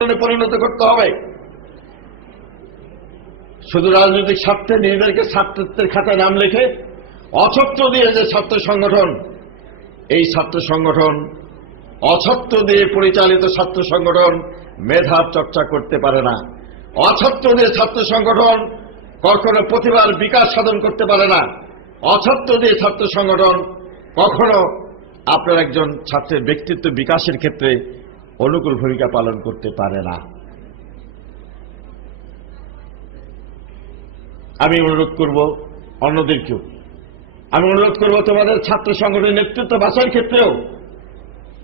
পরিণত করতে হবে। শুধু রাজনৈতিক স্বার্থে নিজেদেরকে ছাত্রত্বের খাতায় নাম লিখে অছত্র দিয়ে যে ছাত্র সংগঠন, এই ছাত্র সংগঠন, অছত্র দিয়ে পরিচালিত ছাত্র সংগঠন মেধার চর্চা করতে পারে না। অছত্র দিয়ে ছাত্র সংগঠন কখনো প্রতিভার বিকাশ সাধন করতে পারে না। অছত্র দিয়ে ছাত্র সংগঠন কখনো আপনার একজন ছাত্রের ব্যক্তিত্ব বিকাশের ক্ষেত্রে অনুকূল ভূমিকা পালন করতে পারে না। আমি অনুরোধ করব অন্যদেরকেও, আমি অনুরোধ করব তোমাদের ছাত্র সংগঠনের নেতৃত্ব বাছাইয়ের ক্ষেত্রেও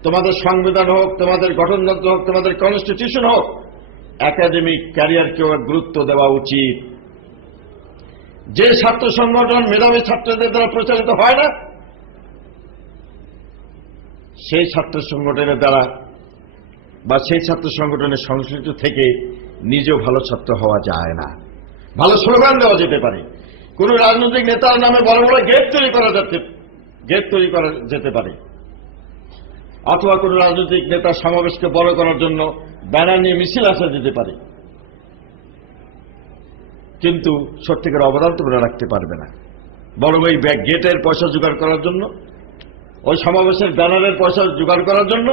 তোমাদের সংবিধান হোক, তোমাদের গঠনতন্ত্র হোক, তোমাদের কনস্টিটিউশন হোক, একাডেমিক ক্যারিয়ারকেও গুরুত্ব দেওয়া উচিত। যে ছাত্র সংগঠন মেধাবী ছাত্রদের দ্বারা পরিচালিত হয় না, সেই ছাত্র সংগঠনের দ্বারা বা সেই ছাত্র সংগঠনের সংশ্লিষ্ট থেকে নিজেও ভালো ছাত্র হওয়া যায় না। ভালো স্লোগান দেওয়া যেতে পারে, কোন রাজনৈতিক নেতার নামে বড় বড় গেট তৈরি করা যেতে পারে, অথবা কোন রাজনৈতিক নেতার সমাবেশকে বড় করার জন্য ব্যানার নিয়ে মিছিল আসা যেতে পারে, কিন্তু সত্যিকার অবদান তোমরা রাখতে পারবে না। বরং ওই গেটের পয়সা জোগাড় করার জন্য, ওই সমাবেশের ব্যানারের পয়সা জোগাড় করার জন্য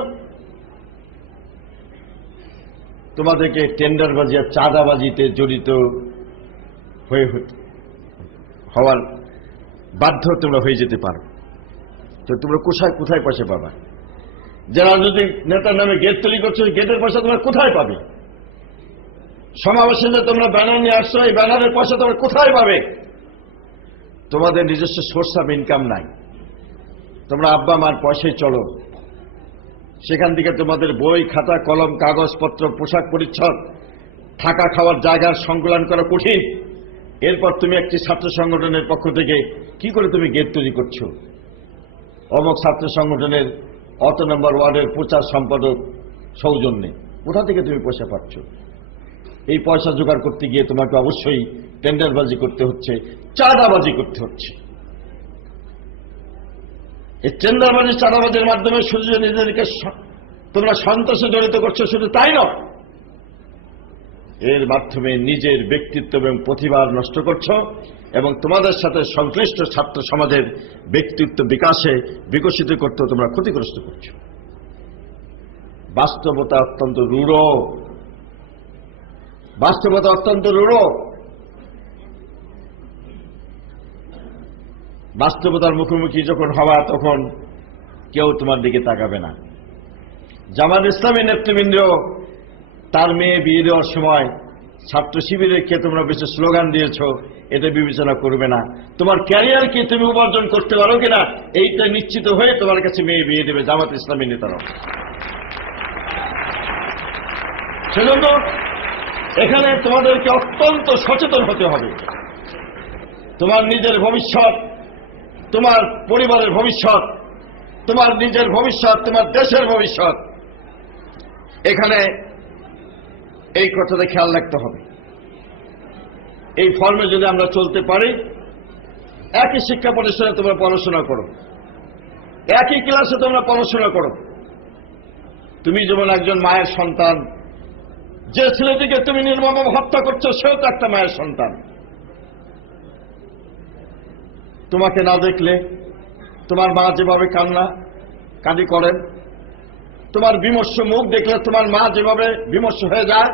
তোমাদেরকে টেন্ডারবাজি আর চাঁদাবাজিতে জড়িত হওয়ার বাধ্য তোমরা হয়ে যেতে পারো। তো তোমরা কোথায় পয়সা পাবা? যে রাজনৈতিক নেতার নামে গেট তৈরি করছো, গেটের পয়সা তোমরা কোথায় পাবে? সমাবেশে যে তোমরা ব্যানার নিয়ে আসছো, এই ব্যানারের পয়সা তোমরা কোথায় পাবে? তোমাদের নিজস্ব সোর্স অফ ইনকাম নাই। তোমরা আব্বা মার পয়সায় চলো, সেখান থেকে তোমাদের বই, খাতা, কলম, কাগজপত্র, পোশাক পরিচ্ছদ, থাকা খাওয়ার জায়গার সংকলন করা কঠিন। এরপর তুমি একটি ছাত্র সংগঠনের পক্ষ থেকে কি করে তুমি গেট তৈরি করছো? অমুক ছাত্র সংগঠনের অত নম্বর ওয়ার্ডের প্রচার সম্পাদক সৌজন্যে কোথা থেকে তুমি পয়সা পাচ্ছ? এই পয়সা জোগাড় করতে গিয়ে তোমাকে অবশ্যই টেন্ডারবাজি করতে হচ্ছে, চাঁদাবাজি করতে হচ্ছে। এই টেন্ডারবাজি চাঁদাবাজির মাধ্যমে শুধু নিজেদেরকে তোমরা সন্তোষে জড়িত করছো, শুধু তাই নয়, এর মাধ্যমে নিজের ব্যক্তিত্ব এবং প্রতিভা নষ্ট করছো এবং তোমাদের সাথে সংশ্লিষ্ট ছাত্র সমাজের ব্যক্তিত্ব বিকাশে বিকশিত করতে তোমরা ক্ষতিগ্রস্ত করছো। বাস্তবতা অত্যন্ত রূঢ়, বাস্তবতা অত্যন্ত রূঢ়। বাস্তবতার মুখোমুখি যখন হওয়া, তখন কেউ তোমার দিকে তাকাবে না। জামাত ইসলামী নেতৃবৃন্দ তার মেয়ে বিয়ে দেওয়ার সময় ছাত্র শিবিরকে তোমরা বেশি স্লোগান দিয়েছ, এটা বিবেচনা করবে না। তোমার ক্যারিয়ার কি তুমি উপার্জন করতে পারো কিনা এইটা নিশ্চিত হয়ে তোমার কাছে মেয়ে বিয়ে দেবে জামাত ইসলামী নেতারা। সেজন্য এখানে তোমাদেরকে অত্যন্ত সচেতন হতে হবে। তোমার নিজের ভবিষ্যৎ, তোমার পরিবারের ভবিষ্যৎ, তোমার নিজের ভবিষ্যৎ, তোমার দেশের ভবিষ্যৎ, এখানে এই কথাটা খেয়াল রাখতে হবে। এই ফর্মে যদি আমরা চলতে পারি, একই শিক্ষা প্রতিষ্ঠানে তোমরা পড়াশোনা করো, একই ক্লাসে তোমরা পড়াশোনা করো। তুমি যেমন একজন মায়ের সন্তান, যে ছেলেটিকে তুমি নির্মমভাবে হত্যা করছো সেও তো একটা মায়ের সন্তান। তোমাকে না দেখলে তোমার মা যেভাবে কান্দি করেন, তোমার বিমর্ষ মুখ দেখলে তোমার মা যেভাবে বিমর্ষ হয়ে যায়,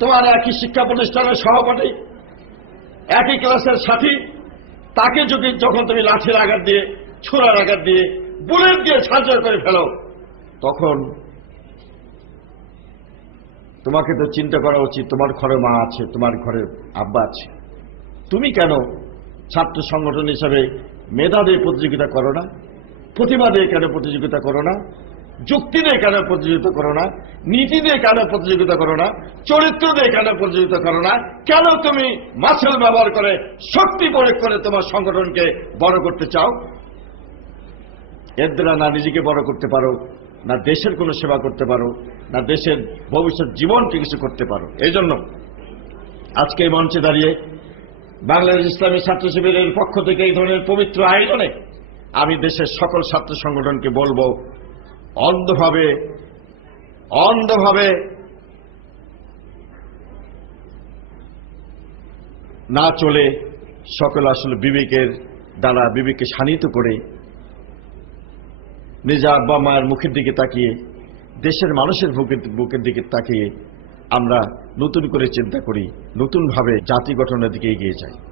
তোমার একই শিক্ষা প্রতিষ্ঠানের সহপাঠী, একই ক্লাসের সাথী, তাকে যখন তুমি লাঠির আঘাত দিয়ে, ছোড়ার আঘাত দিয়ে, বুলেট দিয়ে সার্জারি করে ফেলো, তখন তোমাকে তো চিন্তা করা উচিত তোমার ঘরে মা আছে, তোমার ঘরে আব্বা আছে। তুমি কেন ছাত্র সংগঠন হিসাবে মেধা দিয়ে প্রতিযোগিতা করো না? প্রতিভা দিয়ে কেন প্রতিযোগিতা করো না? যুক্তি দিয়ে কেন প্রতিযোগিতা করো না? নীতি দিয়ে কেন প্রতিযোগিতা করো না? চরিত্র দিয়ে কেন প্রতিযোগিতা করো না? কেন তুমি মাসেল ব্যবহার করে, শক্তি প্রয়োগ করে তোমার সংগঠনকে বড় করতে চাও? এর দ্বারা না নিজেকে বড় করতে পারো, না দেশের কোনো সেবা করতে পারো, না দেশের ভবিষ্যৎ জীবনকে কিছু করতে পারো। এই জন্য আজকে এই মঞ্চে দাঁড়িয়ে বাংলাদেশ ইসলামী ছাত্র শিবিরের পক্ষ থেকে এই ধরনের পবিত্র আয়োজনে আমি দেশের সকল ছাত্র সংগঠনকে বলবো, অন্ধভাবে অন্ধভাবে না চলে সকল আসলে বিবেকের দ্বারা বিবেককে শানিত করে নিজে আব্বা মায়ের মুখের দিকে তাকিয়ে দেশের মানুষের বুকের দিকে তাকিয়ে আমরা নতুন করে চিন্তা করি, নতুনভাবে জাতি গঠনের দিকে এগিয়ে যাই।